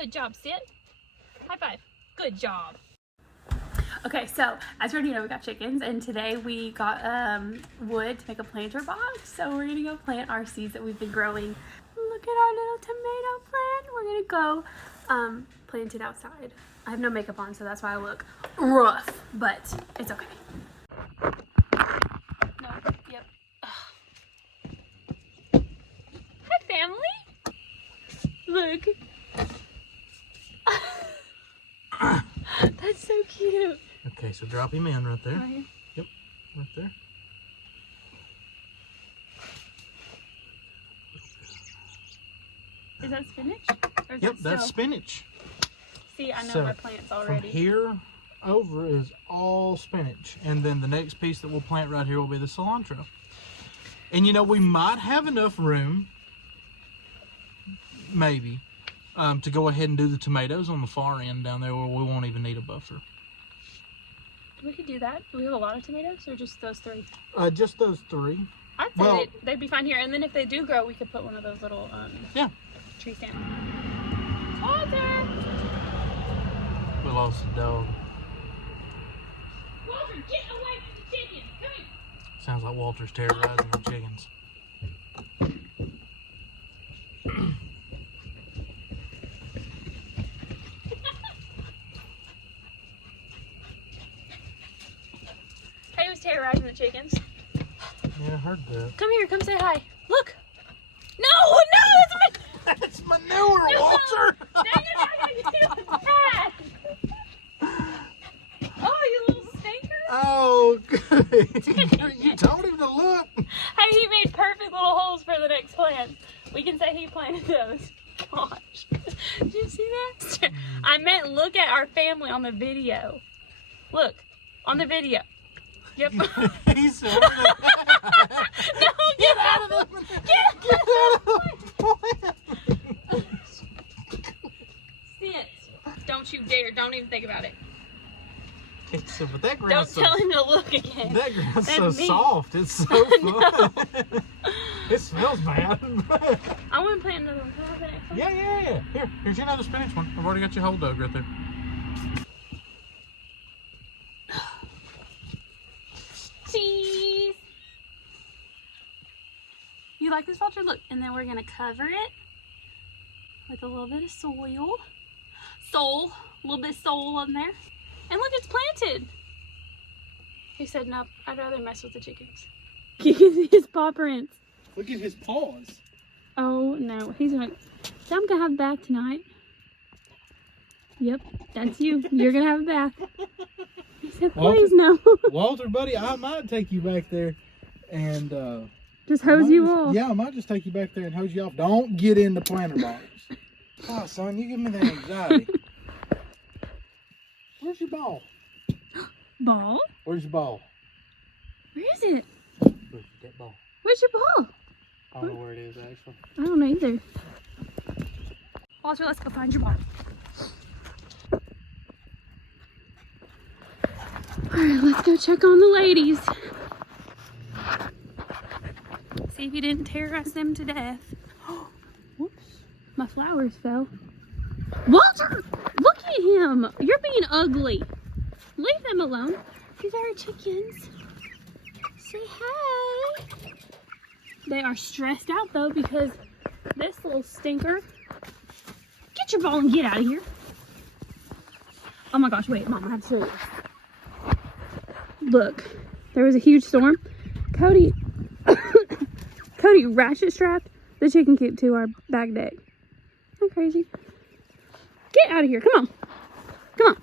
Good job. Sit. High five. Good job. Okay, so as you already know, we got chickens, and today we got wood to make a planter box. So we're gonna go plant our seeds that we've been growing. Look at our little tomato plant. We're gonna go plant it outside. I have no makeup on, so that's why I look rough, but it's okay. No, yep. Ugh. Hi, family. Look. That's so cute. Okay, so drop him in right there. Right here? Yep, right there. Is that spinach? Or is Yep, that that's still... spinach. See, I know So, my plants From already. here over is all spinach. And then the next piece that we'll plant right here will be the cilantro. And you know, we might have enough room, maybe, to go ahead and do the tomatoes on the far end down there where we won't even need a buffer. We could do that. Do we have a lot of tomatoes or just those three? Just those three. I'd say they'd be fine here. And then if they do grow, we could put one of those little tree stands. Walter! We lost the dog. Walter, get away from the chicken. Come here. Sounds like Walter's terrorizing the chickens. He was terrorizing the chickens. Yeah, I heard that. Come here, come say hi. Look! No, that's my... That's manure, Walter! Dang it, I gotta get it back! Oh, you little stinker! Oh, good. You told him to look. Hey, he made perfect little holes for the next plant. We can say he planted those. Gosh. Did you see that? I meant look at our family on the video. Look, on the video. Yep. He said that. No, get out of the Get out of the Sit. Don't you dare. Don't even think about it. So, but that Don't ground's tell him to look again. That ground's so That's me. soft. It's so fun. It smells bad. I want to plant another one. Can I have the next one? Yeah. Here's your another spinach one. I've already got your whole dog right there. Cheese. You like this, Walter? Look, and then we're gonna cover it with a little bit of soil. A little bit of soil in there. And look, it's planted. He said, no, I'd rather mess with the chickens. His paw prints. Look at his paws. Oh no, he's gonna. So I'm gonna have a bath tonight. Yep, that's you. You're gonna have a bath. He said, please no. Walter, buddy, I might take you back there and Just hose you off. Yeah, I might just take you back there and hose you off. Don't get in the planter box. Oh, son, you give me that anxiety. Where's your ball? Ball? Where's your ball? Where is it? Where's that ball? Where's your ball? I don't know where it is, actually. I don't know either. Walter, let's go find your ball. Alright, let's go check on the ladies. See if you didn't terrorize them to death. Whoops. My flowers fell. Walter! Look at him! You're being ugly. Leave them alone. These are our chickens. Say hi. They are stressed out though because this little stinker. Get your ball and get out of here. Oh my gosh, wait, Mom, I have to show you. Look, there was a huge storm. Cody ratchet strapped the chicken coop to our back deck. Isn't that crazy? Get out of here, come on. Come on.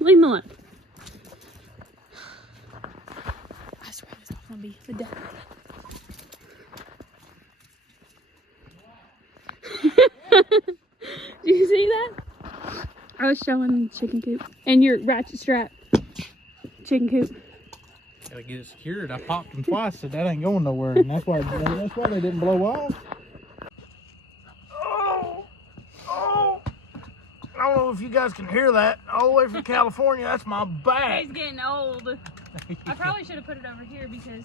Leave him alone. I swear this is gonna be the death. Do you see that? I was showing the chicken coop and your ratchet strap chicken coop. Gotta get it secured. I popped them twice, so that ain't going nowhere, and that's why they didn't blow off. Oh! I don't know if you guys can hear that. All the way from California, that's my back. He's getting old. I probably should have put it over here because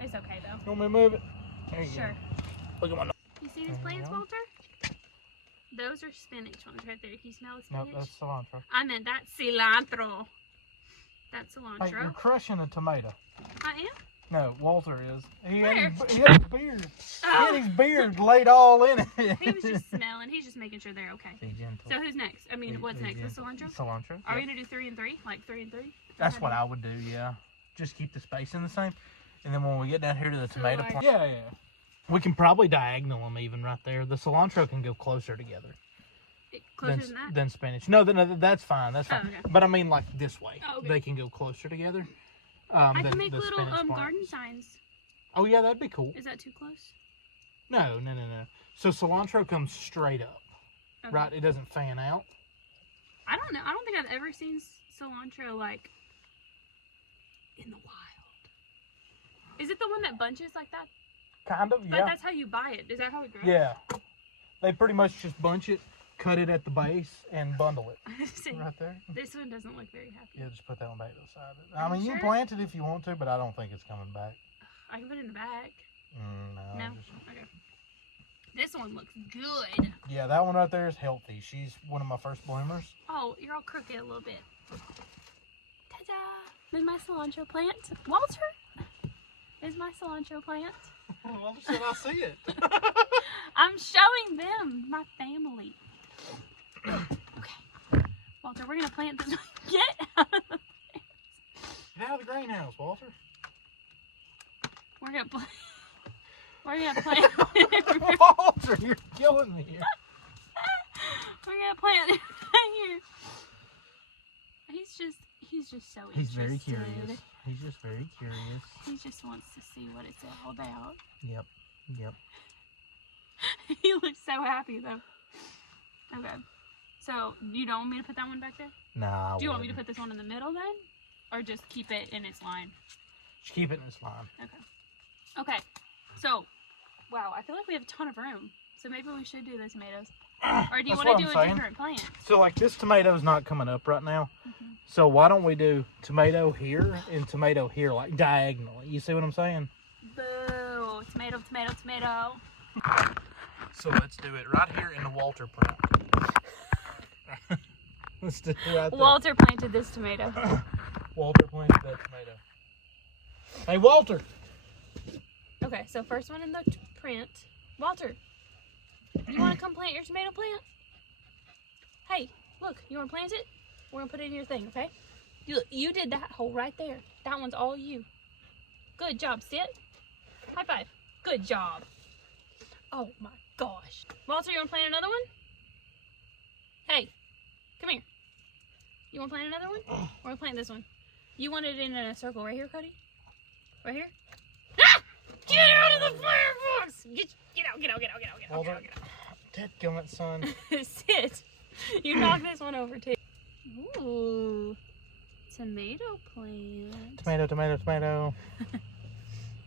it's okay though. You want me to move it? There you Sure. go. Look at my nose. You see these plants, Walter? Those are spinach ones right there. Can you smell the Nope, spinach? that's cilantro. I meant that's cilantro. That's Hey, cilantro. you're crushing a tomato. I am? No, Walter is. He Where? had his beard. He had Oh, his beard laid all in it. he was just smelling. He's just making sure they're okay. Be gentle. So who's next? I mean, what's Be next? The gentle. cilantro? Cilantro. Are we Yep. going to do 3 and 3? Like 3 and 3? That's what I would do, yeah. Just keep the spacing the same. And then when we get down here to the tomato like- plant. Yeah. We can probably diagonal them even right there. The cilantro can go closer together Closer than that? than spinach. No, that's fine. That's fine. Oh, okay. But I mean, like this way. Oh, okay. They can go closer together. I than can make the little spinach plant. garden signs. Oh, yeah, that'd be cool. Is that too close? No. So cilantro comes straight up, Okay. right? It doesn't fan out. I don't know. I don't think I've ever seen cilantro like in the wild. Is it the one that bunches like that? Kind of, But yeah. that's how you buy it. Is that how it grows? Yeah. They pretty much just bunch it, cut it at the base, and bundle it See, right there. this one doesn't look very happy. Yeah, just put that one back to the side. Are I mean, you you can sure? plant it if you want to, but I don't think it's coming back. I can put it in the back. No. No? Okay. This one looks good. Yeah, that one right there is healthy. She's one of my first bloomers. Oh, you're all crooked a little bit. Ta-da! There's my cilantro plant. Walter! Is my cilantro plant. Well, said I see it. I'm showing them, my family. Okay. Walter, we're going to plant this one. Get out of the Get out of the greenhouse, Walter. We're going to plant. We're going to plant. Walter, you're killing me here. We're going to plant it right here. He's just so He's interested. very curious. He's just very curious. He just wants to see what it's all about. Yep. He looks so happy though. Okay. So you don't want me to put that one back there? Nah. Do you want me to put this one in the middle then? Or just keep it in its line? Just keep it in this line. Okay. Okay. So, wow, I feel like we have a ton of room. So maybe we should do the tomatoes. Or do you That's want what to do I'm a saying. different plant? So like this tomato's not coming up right now. Mm-hmm. So why don't we do tomato here and tomato here, like diagonally? You see what I'm saying? Boo. Tomato, tomato, tomato. So let's do it right here in the Walter plant. Let's do it right there. Walter planted this tomato. Walter planted that tomato. Hey, Walter. Okay, so first one in the print. Walter, you want to come plant your tomato plant? Hey, look, you want to plant it? We're going to put it in your thing, okay? You did that hole right there. That one's all you. Good job, sit. High five. Good job. Oh my gosh. Walter, you want to plant another one? Hey, come here. You want to plant another one? We're going to plant this one. You want it in a circle right here, Cody? Right here? Ah! Get out of the firebox! Get out. Walter. Dadgummit, son. Sit. You knocked this one over too. Ooh. Tomato plant. Tomato, tomato, tomato.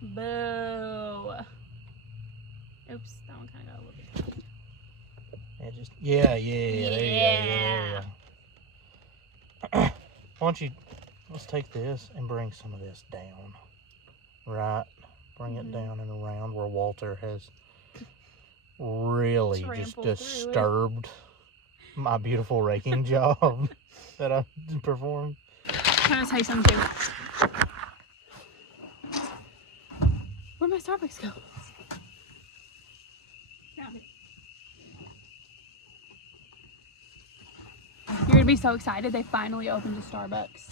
Boo. Oops, that one kind of got a little bit. Yeah, just yeah. There you go. Why don't you? Let's take this and bring some of this down. Right. Bring it down and around where Walter has really just Trampled through it. disturbed my beautiful raking job that I performed. Can I tell you something too? Where'd my Starbucks go? Found it. You're gonna be so excited they finally opened a Starbucks.